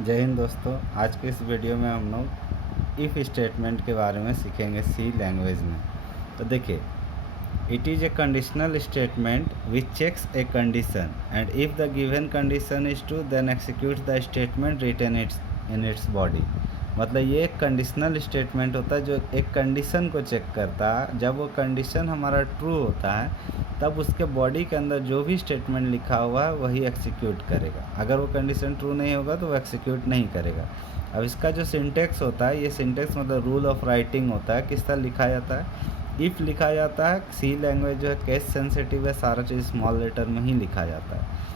जय हिंद दोस्तों। आज के इस वीडियो में हम लोग इफ़ स्टेटमेंट के बारे में सीखेंगे सी लैंग्वेज में। तो देखिए, it is a conditional statement which checks a condition and if the given condition is true then execute the statement written in its body. मतलब ये एक कंडीशनल स्टेटमेंट होता है जो एक कंडीशन को चेक करता है। जब वो कंडीशन हमारा ट्रू होता है तब उसके बॉडी के अंदर जो भी स्टेटमेंट लिखा हुआ है वही एक्सिक्यूट करेगा। अगर वो कंडीशन ट्रू नहीं होगा तो वो एक्सिक्यूट नहीं करेगा। अब इसका जो सिंटेक्स होता है, ये सिंटेक्स मतलब रूल ऑफ राइटिंग होता है। किस तरह लिखा जाता है? इफ़ लिखा जाता है। सी लैंग्वेज जो है केस सेंसिटिव है, सारा चीज़ स्मॉल लेटर में ही लिखा जाता है।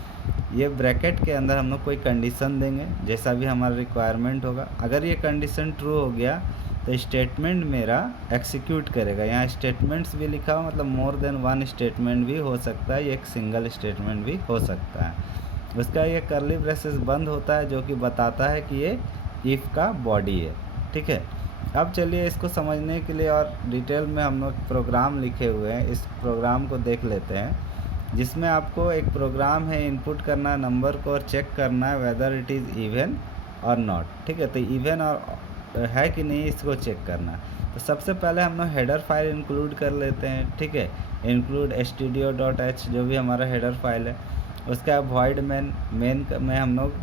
ये ब्रैकेट के अंदर हम लोग कोई कंडीशन देंगे जैसा भी हमारा रिक्वायरमेंट होगा। अगर ये कंडीशन ट्रू हो गया तो स्टेटमेंट मेरा एक्सिक्यूट करेगा। यहाँ स्टेटमेंट्स भी लिखा हुआ, मतलब मोर देन वन स्टेटमेंट भी हो सकता है, एक सिंगल स्टेटमेंट भी हो सकता है। उसका ये कर्ली ब्रेसेस बंद होता है जो कि बताता है कि ये इफ़ का बॉडी है। ठीक है, अब चलिए इसको समझने के लिए और डिटेल में हम लोग प्रोग्राम लिखे हुए हैं, इस प्रोग्राम को देख लेते हैं। जिसमें आपको एक प्रोग्राम है, इनपुट करना है नंबर को और चेक करना है वेदर इट इज़ इवन और नॉट। ठीक है, तो इवन और है कि नहीं इसको चेक करना। तो सबसे पहले हम लोग हेडर फाइल इंक्लूड कर लेते हैं। ठीक है, इंक्लूड stdio.h जो भी हमारा हेडर फाइल है। उसका वॉइड मेन में हम लोग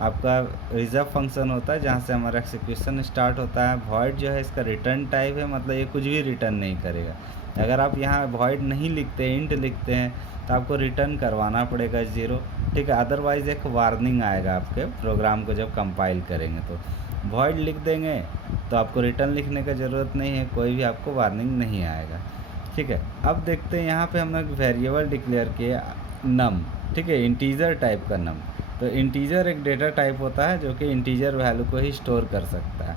आपका रिजर्व फंक्शन होता है जहाँ से हमारा एक्सिक्यूशन स्टार्ट होता है। वॉइड जो है इसका रिटर्न टाइप है, मतलब ये कुछ भी रिटर्न नहीं करेगा। अगर आप यहाँ वॉइड नहीं लिखते, इंट लिखते हैं तो आपको रिटर्न करवाना पड़ेगा 0। ठीक है, अदरवाइज़ एक वार्निंग आएगा आपके प्रोग्राम को जब कंपाइल करेंगे। तो वॉइड लिख देंगे तो आपको रिटर्न लिखने का ज़रूरत नहीं है, कोई भी आपको वार्निंग नहीं आएगा। ठीक है, अब देखते हैं यहाँ पे हमने एक वेरिएबल डिक्लेयर किया नम। ठीक है, इंटीजर टाइप का नम। तो इंटीजर एक डेटा टाइप होता है जो कि इंटीजर वैल्यू को ही स्टोर कर सकता है।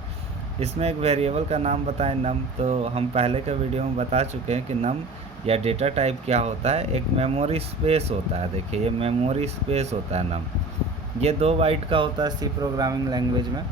इसमें एक वेरिएबल का नाम बताएं नम, तो हम पहले के वीडियो में बता चुके हैं कि नम या डेटा टाइप क्या होता है। एक मेमोरी स्पेस होता है। देखिए, ये मेमोरी स्पेस होता है नम। ये 2 बाइट का होता है सी प्रोग्रामिंग लैंग्वेज में।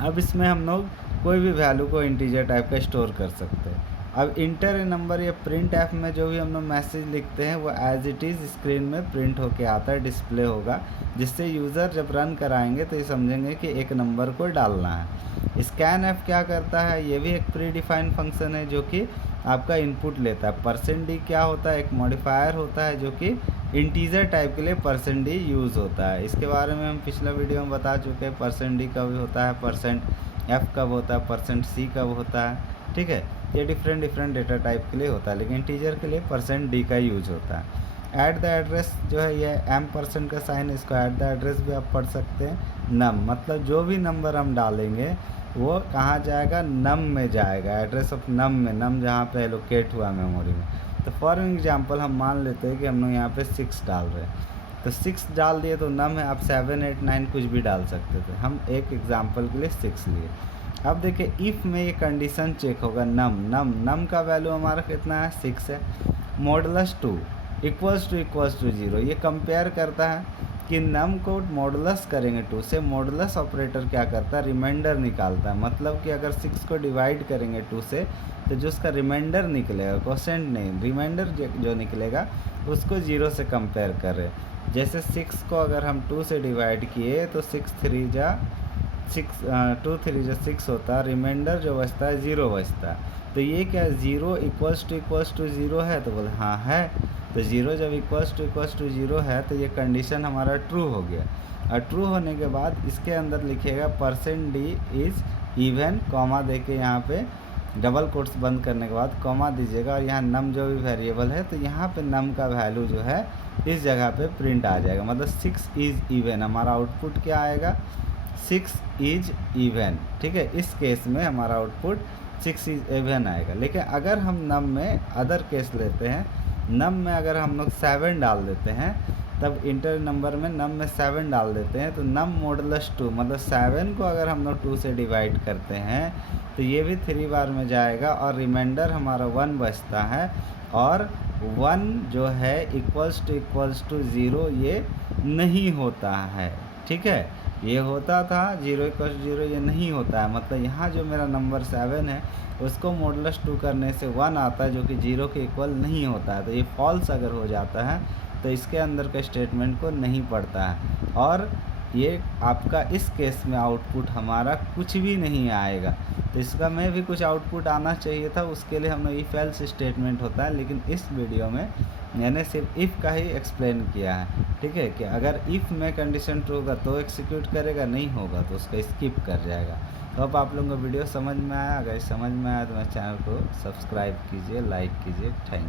अब इसमें हम लोग कोई भी वैल्यू को इंटीजर टाइप का स्टोर कर सकते हैं। अब इंटर ए नंबर या प्रिंट एफ में जो भी हम लोग मैसेज लिखते हैं वो एज इट इज़ स्क्रीन में प्रिंट होके आता है, डिस्प्ले होगा, जिससे यूज़र जब रन कराएंगे तो ये समझेंगे कि एक नंबर को डालना है। स्कैन एफ क्या करता है? ये भी एक प्री डिफाइंड फंक्शन है जो कि आपका इनपुट लेता है। %d क्या होता है? एक मॉडिफायर होता है जो कि इंटीजर टाइप के लिए %d यूज़ होता है। इसके बारे में हम पिछला वीडियो में बता चुके हैं। %d कब होता है, %f कब होता है, %c कब होता है। ठीक है, ये डिफरेंट डेटा टाइप के लिए होता है, लेकिन इंटीजर के लिए %d का यूज होता है। ऐट द एड्रेस जो है ये %% का साइन, इसको ऐट द एड्रेस भी आप पढ़ सकते हैं। नम मतलब जो भी नंबर हम डालेंगे वो कहाँ जाएगा? नम में जाएगा, एड्रेस ऑफ नम में, नम जहाँ पे एलोकेट हुआ मेमोरी में। तो फॉर एग्जांपल हम मान लेते हैं कि हम लोग यहाँ पे 6 डाल रहे हैं, तो 6 डाल दिए तो नम है। आप 7, 8, 9 कुछ भी डाल सकते थे, हम एक एग्जांपल के लिए 6 लिए। अब देखिए, इफ़ में ये कंडीशन चेक होगा नम का वैल्यू हमारा कितना है? 6 है। मॉडुलस 2 इक्वल्स टू 0, ये कंपेयर करता है कि नम को मॉडुलस करेंगे 2 से। मॉडुलस ऑपरेटर क्या करता है? रिमाइंडर निकालता है। मतलब कि अगर 6 को डिवाइड करेंगे 2 से तो जो उसका रिमाइंडर निकलेगा, क्वोशेंट नहीं, रिमाइंडर जो निकलेगा उसको 0 से कंपेयर कर रहे हैं। जैसे 6 को अगर हम 2 से डिवाइड किए तो 6 3 जा 2 3 जो 6 होता है, रिमाइंडर जो बचता है 0 बचता है। तो ये क्या 0 इक्वल्स टू 0 है? तो बोले हाँ है। तो 0 जब इक्वल्स टू 0 है तो ये कंडीशन हमारा ट्रू हो गया। और ट्रू होने के बाद इसके अंदर लिखेगा %d इज़ इवन, कॉमा दे के यहाँ पे डबल कोट्स बंद करने के बाद कॉमा दीजिएगा, और यहाँ नम जो भी वेरिएबल है तो यहाँ पे नम का वैल्यू जो है इस जगह पे प्रिंट आ जाएगा। मतलब 6 इज़ इवन, हमारा आउटपुट क्या आएगा? 6 इज इवन। ठीक है, इस केस में हमारा आउटपुट 6 इज इवन आएगा। लेकिन अगर हम नम में अदर केस लेते हैं, नम में अगर हम लोग 7 डाल देते हैं, तब इंटर नंबर में नम में 7 डाल देते हैं तो नम मॉडुलस 2, मतलब 7 को अगर हम लोग 2 से डिवाइड करते हैं तो ये भी 3 बार में जाएगा और रिमाइंडर हमारा 1 बचता है। और 1 जो है इक्वल्स टू 0 ये नहीं होता है। ठीक है, ये होता था 0 इक्वल 0, ये नहीं होता है। मतलब यहाँ जो मेरा नंबर 7 है उसको मॉडुलस 2 करने से 1 आता है जो कि 0 के इक्वल नहीं होता है। तो ये फॉल्स अगर हो जाता है तो इसके अंदर के स्टेटमेंट को नहीं पढ़ता है। और ये आपका इस केस में आउटपुट हमारा कुछ भी नहीं आएगा। तो इसका में भी कुछ आउटपुट आना चाहिए था, उसके लिए हमने इफ एल्स स्टेटमेंट होता है, लेकिन इस वीडियो में मैंने सिर्फ इफ़ का ही एक्सप्लेन किया है। ठीक है, कि अगर इफ़ में कंडीशन ट्रू होगा तो एग्जीक्यूट करेगा, नहीं होगा तो उसको स्किप कर जाएगा। तो अब आप लोगों को वीडियो समझ में आया। अगर समझ में आया तो मेरे चैनल को सब्सक्राइब कीजिए, लाइक कीजिए। Thank you.